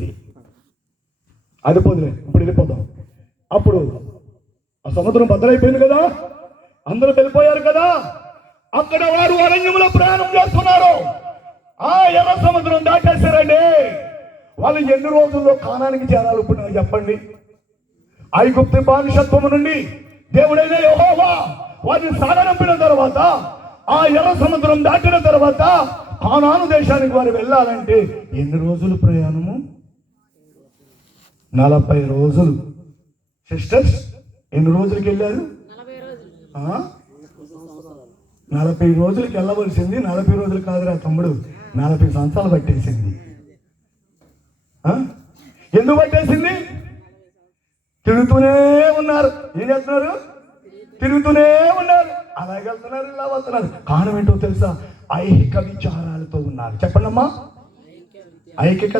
వచ్చేసింది. అది పోదులే, ఇప్పుడు వెళ్ళిపోదాం. అప్పుడు ఆ సముద్రం బద్దలైపోయింది కదా, అందరూ వెళ్ళిపోయారు కదా. అక్కడ వారు అరణ్యంలో ప్రయాణం చేస్తున్నారు. ఆ ఎర్ర సముద్రం దాటేశారండి. వాళ్ళు ఎన్ని రోజుల్లో కానానికి చేరాలి ఇప్పుడు నాకు చెప్పండి? ఐగుప్తు బానిసత్వము నుండి దేవుడైన యెహోవా వారిని సాగనంపిన తర్వాత, ఆ ఎర్ర సముద్రం దాటిన తర్వాత కానాను దేశానికి వారు వెళ్ళాలంటే ఎన్ని రోజులు ప్రయాణము? 40 రోజులు. సిస్టర్స్, ఎన్ని రోజులకి వెళ్ళారు? 40 రోజులకి వెళ్ళవలసింది 40 రోజులు కాదురా తమ్ముడు, 40 సంవత్సరాలు పట్టేసింది. ఎందుకు పట్టేసింది? తిరుగుతూనే ఉన్నారు. ఏం చేస్తున్నారు? తిరుగుతూనే ఉన్నారు. అలాగే వెళ్తున్నారు, ఇలా వెళ్తున్నారు. కారణం ఏంటో తెలుసా? ఐహిక విచారాలతో ఉన్నారు. చెప్పండమ్మా. ఐహిక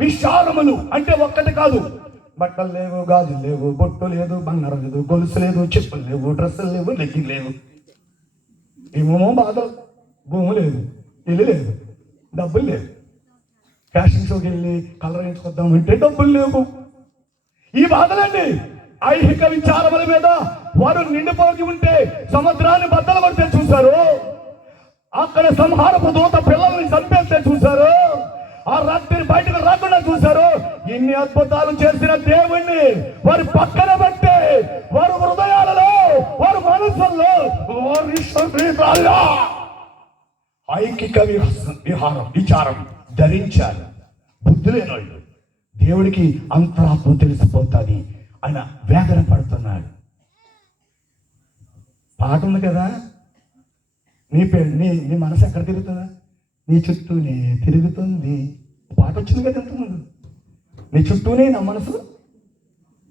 విచారములు అంటే ఒక్కటి కాదు. బట్టలు లేవు, గాజులు లేవు, బొట్టు లేదు, బంగారం లేదు, గొలుసు లేదు, చెప్పులు లేవు, డ్రెస్సులు లేవు, లెగ్గింగ్ లేవు. ఏమేమో బాధలు. భూమి లేదు, ఇల్లు లేదు, డబ్బులు లేవు. ఫ్యాషన్ షోకి వెళ్ళి కలర్ వేయించుకొద్దామంటే డబ్బులు లేవు. ఈ బాధలండి. ఐహిక విచారముల మీద వారు నిండిపోయి ఉంటే సముద్రాన్ని బద్దలు పడితే చూశారు. అక్కడ సంహారపు దూత పిల్లల్ని చంపేస్తే చూశారు. ఆ రాత్రి బయటకు రాకుండా చూశారు. ఇన్ని అద్భుతాలు చేసిన దేవుణ్ణి వారి పక్కన పెట్టి వారి హృదయాలలో, వారి మనసుల్లో ఐకిక విచారం ధరించారు. బుద్ధి లేని వాళ్ళు. దేవుడికి అంతరాత్మ తెలిసిపోతుంది. ఆయన వేదన పడుతున్నాడు. పాట ఉంది కదా, నీ మనసు ఎక్కడ తిరుగుతుందా? నీ చుట్టూనే తిరుగుతుంది. పాట వచ్చింది కదా ఎంతమంది. నీ చుట్టూనే నా మనసు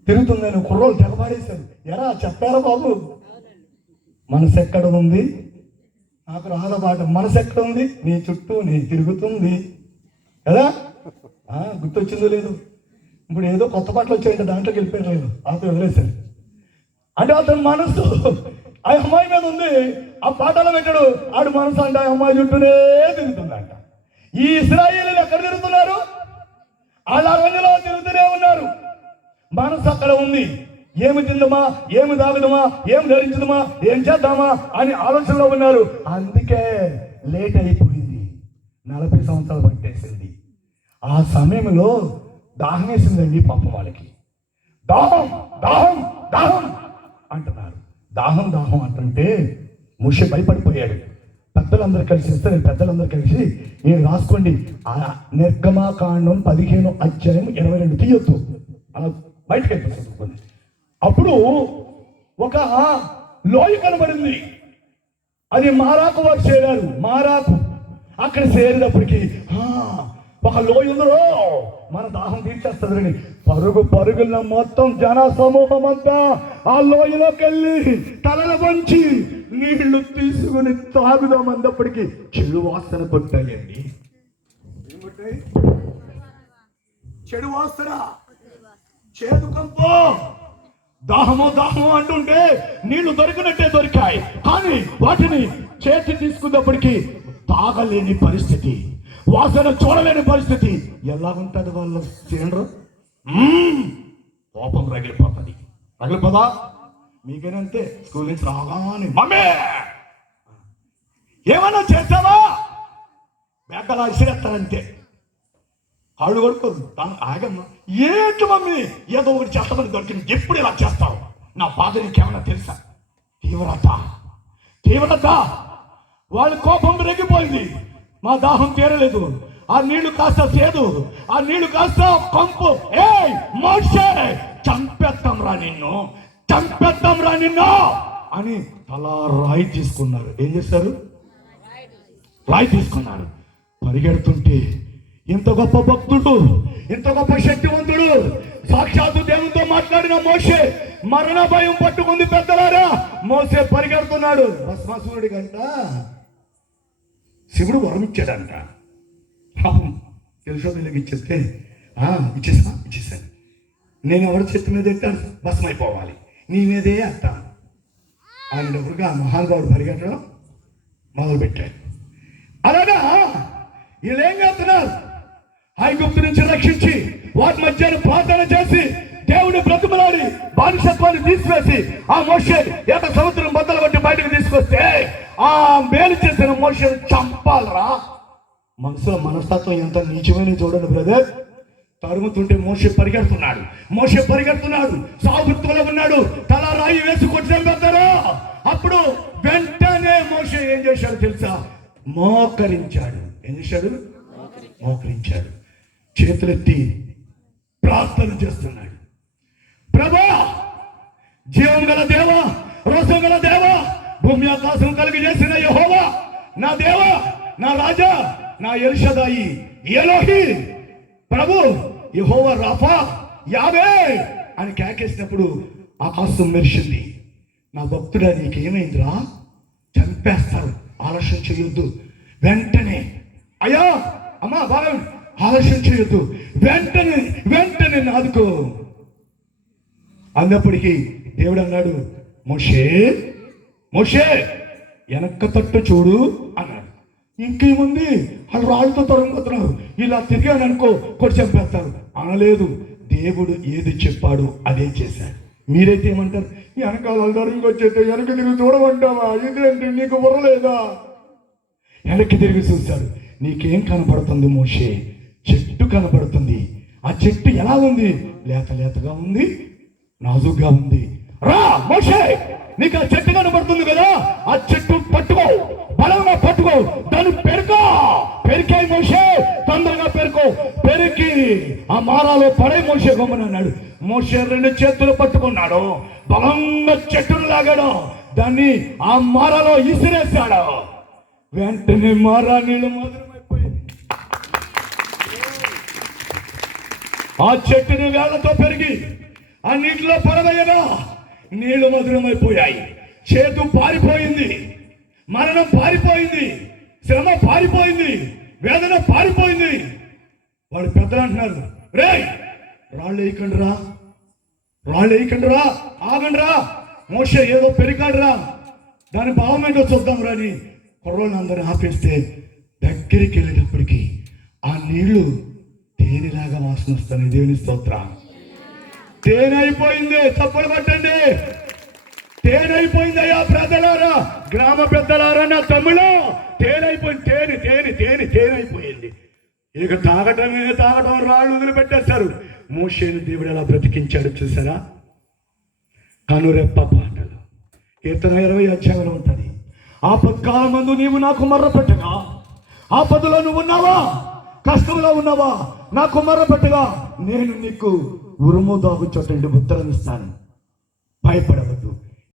తిరుగుతుందని కుర్రోళ్ళు తెగబాడేశారు. ఎరా చెప్పారా బాబు? మనసు ఎక్కడ ఉంది? నాకు రాద పాట. మనసు ఎక్కడ ఉంది? నీ చుట్టూనే తిరుగుతుంది కదా. గుర్తొచ్చిందో లేదు? ఇప్పుడు ఏదో కొత్త పాటలు వచ్చాయంటే దాంట్లోకి వెళ్ళిపోయారు. లేదు అతను వదిలేశారు. అంటే అతని మనసు ఆ అమ్మాయి మీద ఉంది. ఆ పాటలో పెట్టాడు. ఆడు మనసు అంటే ఆ అమ్మాయి చుట్టూనే తిరుగుతుందంట. ఈ ఇశ్రాయేలీయులు ఎక్కడ తిరుగుతున్నారు? వాళ్ళ అరణ్యంలో తిరుగుతూనే ఉన్నారు. మనసు అక్కడ ఉంది. ఏమి తిందమా, ఏమి తాగుదమా, ఏం ధరించదమా, ఏం చేద్దామా అని ఆలోచనలో ఉన్నారు. అందుకే లేట్ అయిపోయింది. 40 సంవత్సరాలు పట్టేసింది. ఆ సమయంలో దాహం వేసిందండి పాపం వాళ్ళకి. దాహం దాహం దాహం అంటున్నారు. దాహం దాహం అంటుంటే మోషే భయపడిపోయాడు. పెద్దలందరూ కలిసి ఇస్తే పెద్దలందరూ కలిసి నేను రాసుకోండి. ఆ నిర్గమాకాండం 15 అధ్యాయం 22 తీయొద్దు, అలా బయటకు వెళ్ళిపోతుంది. అప్పుడు ఒక లోయ కనబడింది. అది మారాకు వారు చేరారు. మారాకు అక్కడ చేరినప్పటికీ ఒక లోయ ఉందో మన దాహం తీర్చేస్తుందని పరుగుల మొత్తం జన సమూహం అంతా ఆ లోయలోకి వెళ్ళి తలల వంచి నీళ్లు తీసుకుని తాగుదామన్నప్పటికీ చెడు వాసన కొట్టాయండి. చెడు వాసన, చేదు కంపో. దాహమో దాహమో అంటుంటే నీళ్లు దొరికినట్టే దొరికాయి. కానీ వాటిని చేతి తీసుకున్నప్పటికీ తాగలేని పరిస్థితి, వాసన చూడలేని పరిస్థితి. ఎలా ఉంటుంది వాళ్ళ తినరు? కోపం రగిలిపోతుంది. రగిలిపోదా? మీకేనంతే. స్కూల్ నుంచి రాగానే మమ్మీ ఏమన్నా చేస్తావా బెగ్గలా ఇసిరేస్తారంతే. ఆళ్ళు కొడుకోదు. ఆగమ్మా, ఏంటి మమ్మీ ఏదో ఒకటి చేస్తామని దొరికింది, ఎప్పుడు ఇలా చేస్తావు? నా బాధ నీకేమన్నా తెలుసా? తీవ్రత. వాళ్ళ కోపం రేగిపోయింది. మా దాహం తీరలేదు. ఆ నీళ్లు కాస్త చేదు, ఆ నీళ్లు కాస్త కంపు. మోషే చంపేద్దాంరా నిన్ను అని తలా రాయి తీసుకున్నారు. ఏం చేశారు? రాయి తీసుకున్నారు. పరిగెడుతుంటే ఇంత గొప్ప భక్తుడు, ఇంత గొప్ప శక్తివంతుడు, సాక్షాత్తు దేవునితో మాట్లాడిన మోషే మరణ భయం పట్టుకుంది. పెద్దలారా, మోషే పరిగెడుతున్నాడు. భస్మాసురుడి గంట శివుడు వరం ఇచ్చాడంట. తెలుసో వీళ్ళకి ఇచ్చేస్తే ఇచ్చేసాను. నేను ఎవరి చేతి మీద ఎట్టాను? భస్మైపోవాలి, నీ మీదే అట్టాను. ఆయన ఎవరుగా మహానుభావుడు పరిగెట్టడం మొదలు పెట్టాడు. అలాగా వీళ్ళు ఏం చేస్తున్నారు? ఐగుప్తు నుంచి రక్షించి వాటి మధ్యన ప్రార్థన చేసి దేవుడు బ్రతుకులాడి బానిసత్వాన్ని తీసివేసి ఆ మోషే ఏక సముద్రం బద్దలు కొట్టి బయటకు తీసుకొస్తే ఆ మేలు చేసిన మోషేను చంపాలరా. మనసులో మనస్తత్వం ఎంత నీచమైన చూడండి బ్రదర్. తరుముతుంటే మోషే పరిగెడుతున్నాడు, సాగుతులో ఉన్నాడు, తల రాయి వేసి కొట్టి పెడతారా. అప్పుడు వెంటనే మోషే ఏం చేశాడు తెలుసా? మోకరించాడు. ఏం చేశాడు? మోకరించాడు. చేతులెత్తి ప్రార్థన చేస్తున్నాడు. ప్రభా, జీవం గల దేవా, రోషం గల దేవా, భూమి ఆకాశం కలిగి చేసిన యెహోవా, నా దేవా, నా రాజా, నా ఎల్షదాయి, ఎలోహి, ప్రభు, యెహోవా రాఫా, యావే అని కేకేసినప్పుడు ఆకాశం మెరిసింది. నా భక్తుడా, నీకేమైందిరా? చంపేస్తారు, ఆలస్యం చేయొద్దు. వెంటనే అయ్యా అమ్మా బాగా ఆలస్యం చేయొద్దు, వెంటనే నాదుకో అన్నప్పటికీ దేవుడు అన్నాడు, మోషే వెనక్క తట్టు చూడు అన్నాడు. ఇంకేముంది, వాళ్ళు రాళ్ళతో తరుముతున్నారు, ఇలా తిరిగాను అనుకో కొట్టి చంపేస్తారు అనలేదు. దేవుడు ఏది చెప్పాడు అదే చేశాడు. మీరైతే ఏమంటారు? వెనకాల తరుముకొచ్చేస్తే వెనక్కి తిరిగి చూడమంటావా? ఇదేంటి, నీకు బుర్రలేదా? వెనక్కి తిరిగి చూశాడు. నీకేం కనపడుతుంది మోషే? చెట్టు కనపడుతుంది. ఆ చెట్టు ఎలా ఉంది? లేతగా ఉంది, నాజుగ్గా ఉంది. రా మోషే, నీకు ఆ చెట్టు కనబడుతుంది కదా, ఆ చెట్టు పట్టుకో, బలంగా పట్టుకో, దాన్ని పెరికాయి మోషే, తొందరగా పెరికి ఆ మారాలో పడే మోషే గమ్మనన్నాడు. మోషే 2 చేతులు పట్టుకున్నాడు, బలంగా చెట్టును లాగాడు, దాన్ని ఆ మారాలో ఇసిరేశాడు. వెంటనే మారా నీళ్ళు మధురమైపోయింది. ఆ చెట్టుని వేళ్లతో పెరిగి ఆ నీటిలో పడవేయగా నీళ్లు మధురమైపోయాయి. చేతు పారిపోయింది, మరణం పారిపోయింది, శ్రమ పారిపోయింది, వేదన పారిపోయింది. వాడు పెద్దలు అంటున్నారు, రేయ్ రాళ్ళు వేయకండి రా, ఆగండి రా, మోషే ఏదో పెరిగాడు రా, దాని భావం ఏంటో చూద్దాం రాని కుర్రోళ్ళని అందరినీ ఆపేస్తే దగ్గరికి వెళ్ళేటప్పటికి ఆ నీళ్లు తేనెలాగా వాసన వస్తాయి. దేవుని స్తోత్రం. తేనె అయిపోయింది. చప్పలు పట్టండి. తేనె అయిపోయింది అయ్యా పెద్దలారా, గ్రామ పెద్దలారా, నా తమ్ముడు, తేనె అయిపోయింది. ఇక తాగటం రాళ్ళు వదిలిపెట్టేశారు. మోషేను దేవుడు ఎలా బ్రతికించాడు చూసారా? కనురెప్ప పాటలు, కీర్తన 20 అధ్యాయంలో ఉంటుంది. ఆపత్కాలమందు నీవు నాకు మర్ర పెట్టగా, ఆపదలో నువ్వు ఉన్నావా, కష్టంలో ఉన్నావా, నాకు మర్ర పెట్టగా నేను నీకు ఉరుము దాగు చోటండి ఉత్తరం ఇస్తాను, భయపడవద్దు.